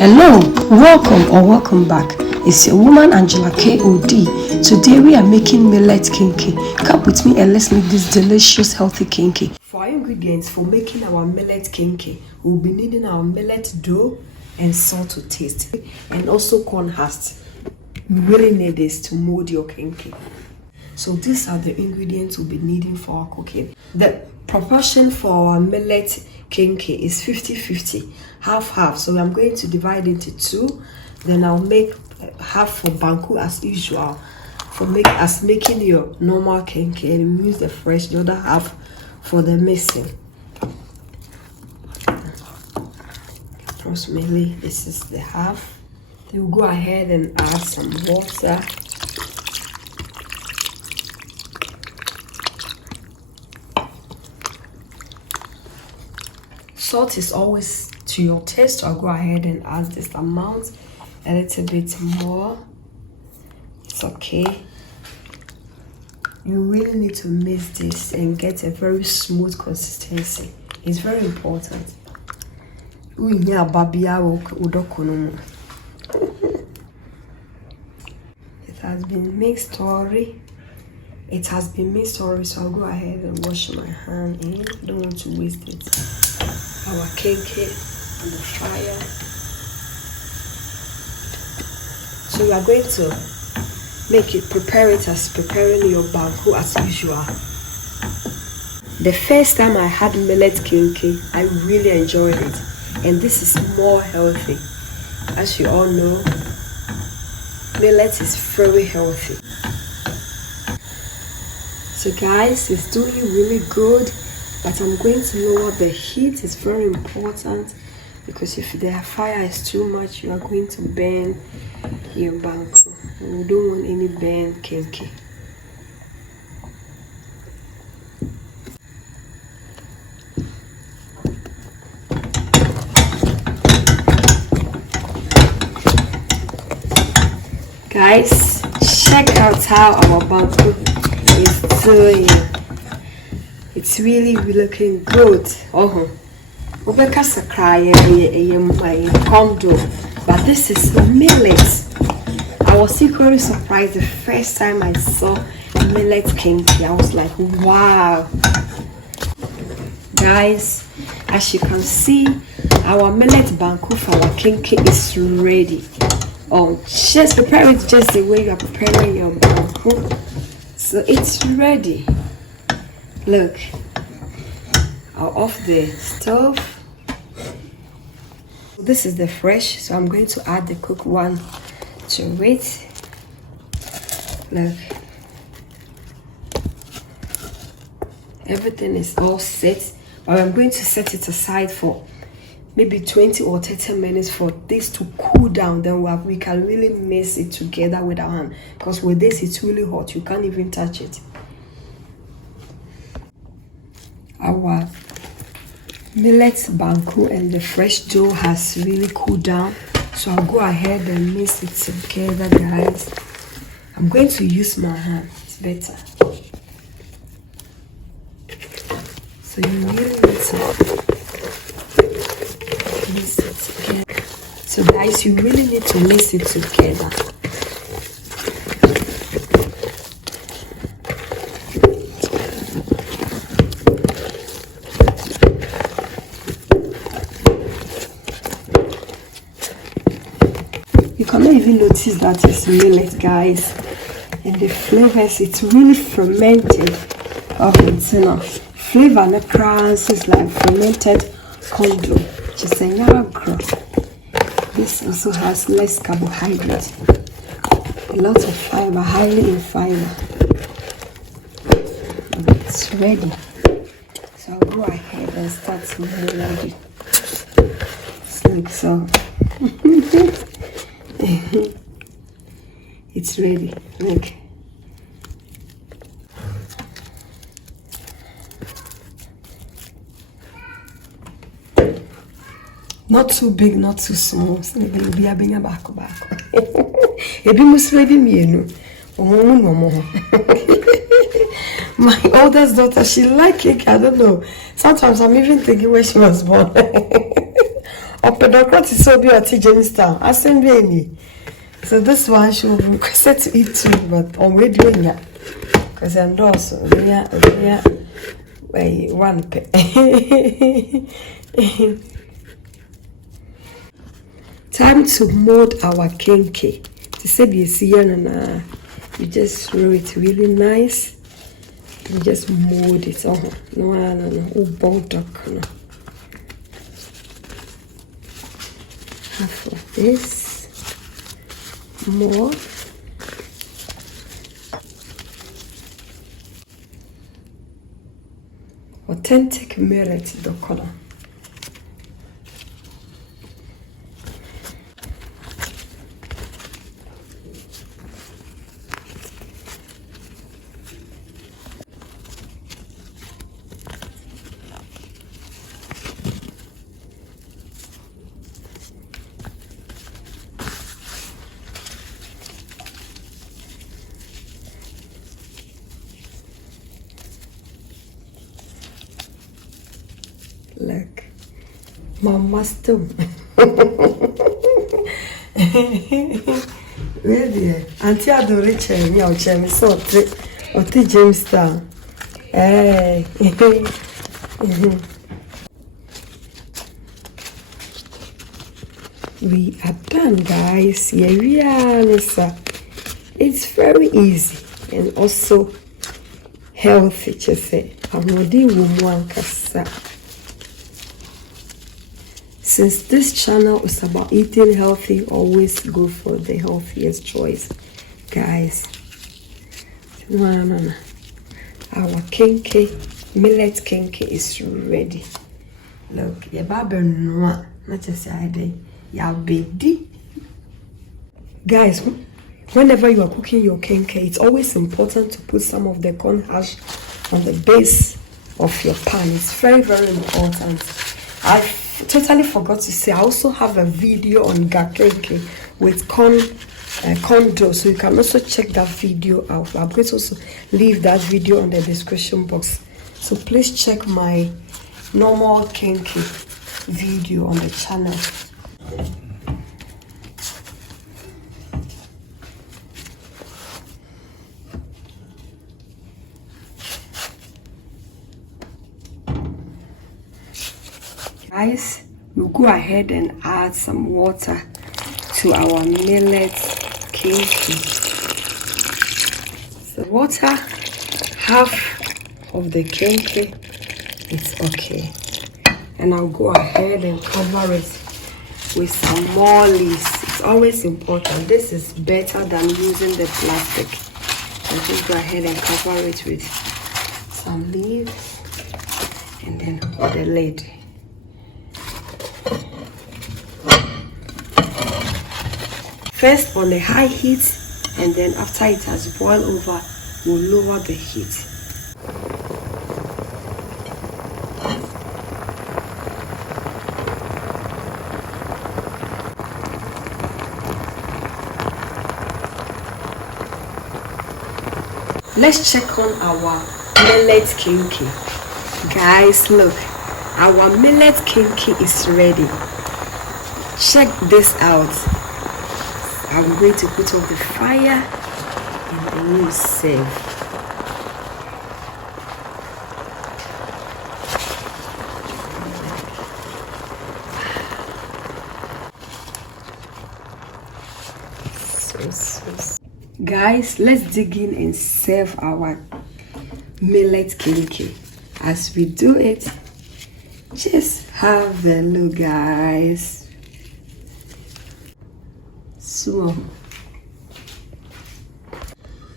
Hello, welcome back. It's your woman Angela KOD. Today we are making Millet Kenkey. Come with me and let's make this delicious healthy Kenkey. For our ingredients for making our Millet Kenkey, we'll be needing our millet dough and salt to taste, and also corn husks. We really need this to mold your Kenkey. So these are the ingredients we'll be needing for our cooking. The proportion for our millet Kenkey is 50-50, half. So I'm going to divide into two. Then I'll make half for banku as usual, for making your normal Kenkey, and use the fresh, the other half for the mixing. Approximately this is the half. Then we'll go ahead and add some water. Salt is always to your taste, so I'll go ahead and add this amount, a little bit more. It's okay. You really need to mix this and get a very smooth consistency. It's very important. It has been mixed already. So I'll go ahead and wash my hand in. Don't want to waste it. Our Kenkey on the fire. So you are going to prepare it as preparing your banku as usual. The first time I had millet Kenkey, I really enjoyed it, and this is more healthy. As you all know, millet is very healthy. So guys, it's doing really good. But I'm going to lower the heat. It's very important, because if the fire is too much, you are going to burn your banku. We don't want any burnt Kenkey. Guys, check out how our banku is doing. It's really looking good. But this is millet. I was secretly surprised the first time I saw millet Kenkey. I was like, wow. Guys, as you can see, our millet banku for our Kenkey is ready. Just prepare it just the way you are preparing your banku. So it's ready. Look, I'll off the stove. This is the fresh, so I'm going to add the cooked one to it. Look, everything is all set, but I'm going to set it aside for maybe 20 or 30 minutes for this to cool down. Then we can really mix it together with our hand, because with this it's really hot, you can't even touch it. Our millet banku and the fresh dough has really cooled down, so I'll go ahead and mix it together, guys. I'm going to use my hand, it's better. So you really need to mix it together. So guys, you really need to mix it together. You cannot even notice that it's millet, guys, and the flavors, it's really fermented. It's enough flavor and the crunch is like fermented condo. Just a yarrow. This also has less carbohydrate, a lot of fiber, highly in fiber. It's ready, so I'll go ahead and start molding. So it's ready. Look. Not too big, not too small. So maybe be a big back. Ebi musrebi mienu. My oldest daughter, she like cake. I don't know. Sometimes I'm even thinking where she was born. Opedocrat is so be at Jamestown. Assembly. So this one should be requested to eat too, but on radio, yeah. Because I'm also, yeah, one pay. Time to mold our kenkey. To say this year, and you just roll it really nice. You just mold it. Oh, no. Oh, bone duck. No. Half of this. More. Authentic millet the color. Look, Mama Stone. Really? Auntie Adoriche, me out James, so Jamestown. Hey. We are done, guys. Yeah, we are. It's very easy and also healthy. Just say, I'm not doing kasa. Since this channel is about eating healthy, always go for the healthiest choice, guys. No. Our kenkey, millet kenkey is ready. Look, your baba no, not just say ya baby. Guys, whenever you are cooking your kenkey, it's always important to put some of the corn hash on the base of your pan. It's very, very important. I totally forgot to say, I also have a video on kenkey with corn dough, so you can also check that video out. I'm going to also leave that video on the description box, so please check my normal kenkey video on the channel. Guys, we'll go ahead and add some water to our millet kenkey. So water, half of the kenkey, it's okay. And I'll go ahead and cover it with some more leaves. It's always important. This is better than using the plastic. I'll just go ahead and cover it with some leaves and then with the lid. First on the high heat, and then after it has boiled over, we'll lower the heat. Let's check on our millet kenkey. Guys, look, our millet kenkey is ready. Check this out. I'm going to put off the fire and then we'll serve. So. Guys, let's dig in and serve our millet kenkey. As we do it, just have a look, guys. So,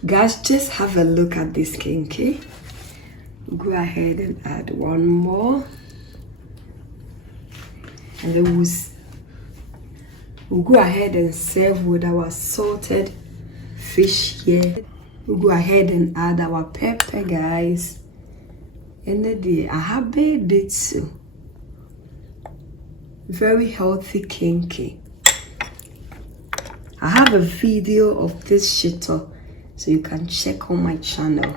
guys, just have a look at this kenkey. Go ahead and add one more, and then we'll go ahead and serve with our salted fish here. We'll go ahead and add our pepper, guys, and then I have made it too. Very healthy kenkey. I have a video of this shito, so you can check on my channel.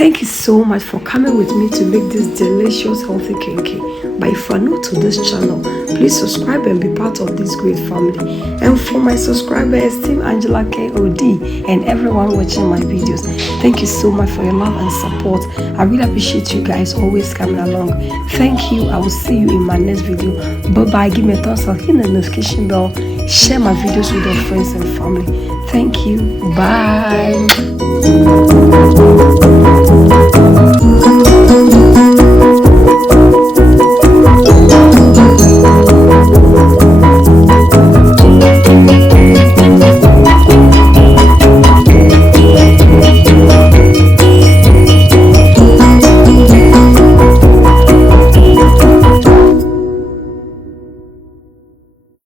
Thank you so much for coming with me to make this delicious healthy kenkey. But if you are new to this channel, please subscribe and be part of this great family. And for my subscribers, Team Angela KOD, and everyone watching my videos, thank you so much for your love and support. I really appreciate you guys always coming along. Thank you. I will see you in my next video. Bye bye. Give me a thumbs up, hit the notification bell, share my videos with your friends and family. Thank you. Bye.